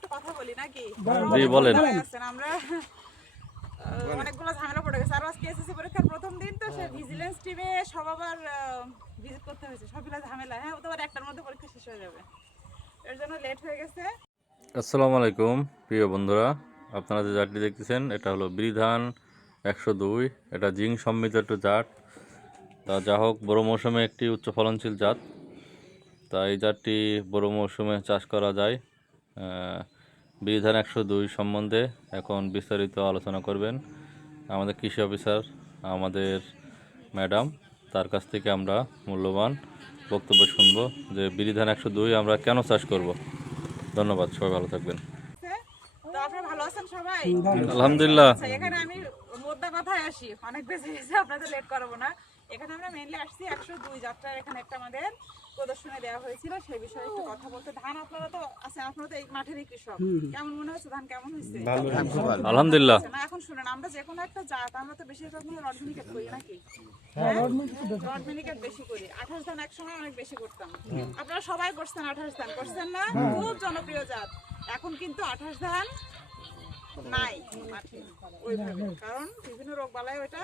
একটু কথা বলি নাকি? জি বলেন। আমরা অনেকগুলো ঝামেলা পড়ে গেছে। আর আজকে এসএসসি পরীক্ষার প্রথম দিন তো সে ভিজিলেন্স টিমে সব আবার ভিজিট করতে হয়েছে। সবগুলো ঝামেলা। হ্যাঁ, ও তো আবার একটার মধ্যে পরীক্ষা শেষ হয়ে যাবে। এর জন্য লেট হয়ে গেছে। আসসালামু আলাইকুম প্রিয় বন্ধুরা, আপনারা যে জাতটি দেখতেছেন এটা হলো বিধান 102। এটা জিঙ্ক সমৃদ্ধ একটু জাত। তা যা হোক, বড়ো মৌসুমে একটি উচ্চ ফলনশীল জাত। তা এই জাতটি বড়ো মৌসুমে চাষ করা যায়। বিধান 102 সম্বন্ধে এখন বিস্তারিত আলোচনা করবেন আমাদের কৃষি অফিসার, আমাদের ম্যাডাম। তার কাছ থেকে আমরা মূল্যবান বক্তব্য শুনব যে বিধান 102 আমরা কেন চাষ করব। ধন্যবাদ, সবাই ভালো থাকবেন। তো আপনারা ভালো আছেন সবাই? আলহামদুলিল্লাহ। আচ্ছা, এখানে আমি মোদ্দা কথায় আসি, অনেক বেশি গেছে, আপনাদের লেট করাবো না। এখানে আমরা মেইনলি আসছি 102 যাত্রার এখানে একটা আমাদের প্রদর্শনী দেওয়া হয়েছিল, সেই বিষয়ে একটু কথা বলতে। ধান আপনারা তো আছেন, আপনারা তো এই মাঠেরই কৃষক, কেমন মনে হচ্ছে ধান কেমন হয়েছে? আলহামদুলিল্লাহ। না এখন শুনেন, আমরা যে কোনো একটা জাত আমরা তো বেশিরভাগ রড মিনিকেট করি নাকি? রড মিনিকেট বেশি করি। 28 ধান এক সময় অনেক বেশি করতাম। আপনারা সবাই করছেন 28 ধান, করছেন না? খুব জনপ্রিয় জাত। এখন কিন্তু 28 ধান নাই মাঠে ওইভাবে, কারণ বিভিন্ন রোগ বালাই। ওইটা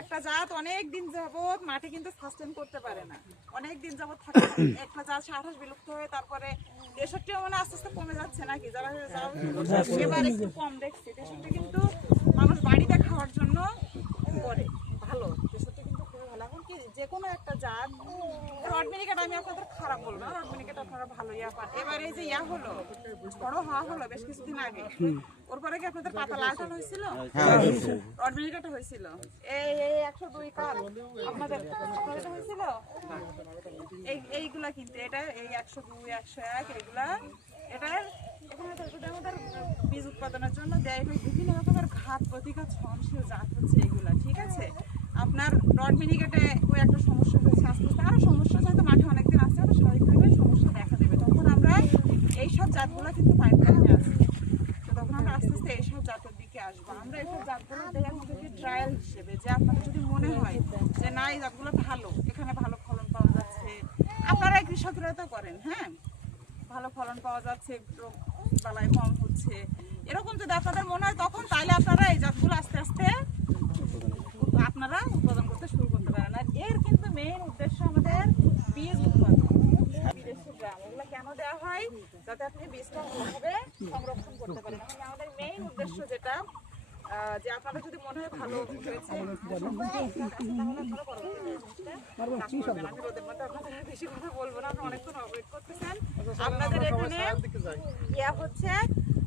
একটা জাত অনেক দিন যাবত মাঠে কিন্তু সাস্টেন করতে পারে না, অনেক দিন যাবত থাকে। একটা জাত 28 বিলুপ্ত হয়ে তারপরে 63 মানে আস্তে আস্তে কমে যাচ্ছে নাকি? যারা এবার একটু কম দেখছি। 63 কিন্তু মানুষ বাড়িতে খাওয়ার জন্য করে ভালো। 63 কিন্তু খুবই ভালো। এখন কি যে কোনো একটা জাত রড মিনিকেট আমি আপনাদের খারাপ বলবো না, রড মিনিকেট আপনারা ভালো ইয়া পান। এবারে যে ইয়া হলো, বড় হওয়া হলো বেশ কিছুদিন আগে, ওর পরে কি আপনাদের পাতা লাল টাল হয়েছিল? রড মিনিকেট হয়েছিল। এই 102 কার আপনাদের হয়েছিল? এইগুলা কিন্তু এটা এই 102 101 এগুলা এটার এখানে আমাদের বীজ উৎপাদনের জন্য দেয় বিভিন্ন রকমের ঘাত প্রতিঘাত সহনশীল জাত হচ্ছে এগুলা। ঠিক আছে, আপনার রড মিনিকেটে ওই একটা সমস্যা হয়েছে, আস্তে আস্তে আরো সমস্যা, যেহেতু মাঠে অনেকদিন আসছে আরো স্বাভাবিকভাবে সমস্যা দেখা দেবে। তখন আমরা এইসব জাতগুলো কিন্তু পাইপলাইনে আছে, তো তখন আমরা আস্তে আস্তে এইসব জাতের দিকে আসবো। আমরা এইসব জাতগুলো দেওয়ার মধ্যে ট্রায়াল হিসেবে, যে আপনাদের যদি মনে হয় যে না এই জাতগুলো ভালো, এখানে ভালো ফলন পাওয়া যাচ্ছে, আপনারাই কৃষকরা তো করেন, হ্যাঁ, ভালো ফলন পাওয়া যাচ্ছে, রোগ বালাই কম হচ্ছে, এরকম যদি আপনাদের মনে হয় তখন তাহলে আপনারা এই জাতগুলো আস্তে আস্তে আপনারা উৎপাদন করতে শুরু করতে পারেন। আর এর কিন্তু মেইন উদ্দেশ্য আমাদের বীজ উৎপাদন। বিদেশি গ্রাম ওগুলো কেন দেওয়া হয়? যাতে আপনি বীজটা ভালোভাবে সংরক্ষণ করতে পারেন। মানে আমাদের মেইন উদ্দেশ্য যেটা, যে আপনারা যদি মনে হয় ভালো হয়েছে, আমি রোদের মধ্যে আপনাদের বেশি কথা বলবো না, আপনারা অনেকক্ষণ অপেট করতেছেন। আপনাদের এখানে ইয়া হচ্ছে,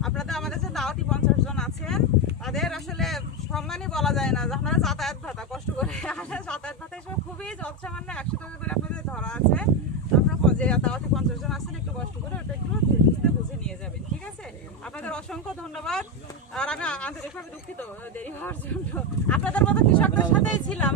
আপনাদের আমাদের যে দাওয়াতি 50 জন আছেন তাদের আসলে সম্মানই বলা যায় না, আপনারা যাতায়াত ভাতা কষ্ট করে যাতায়াত ভাতা এসব খুবই যৎসামান্য 100 টাকা করে আপনাদের ধরা আছে। আপনারা যে দাওয়াতি 50 জন আছেন একটু কষ্ট করে ওটা একটু বুঝে নিয়ে যাবেন। ঠিক আছে, আপনাদের অসংখ্য ধন্যবাদ। আর আমি আন্তরিকভাবে দুঃখিত দেরি হওয়ার জন্য, আপনাদের মতো কৃষকদের সাথেই ছিলাম।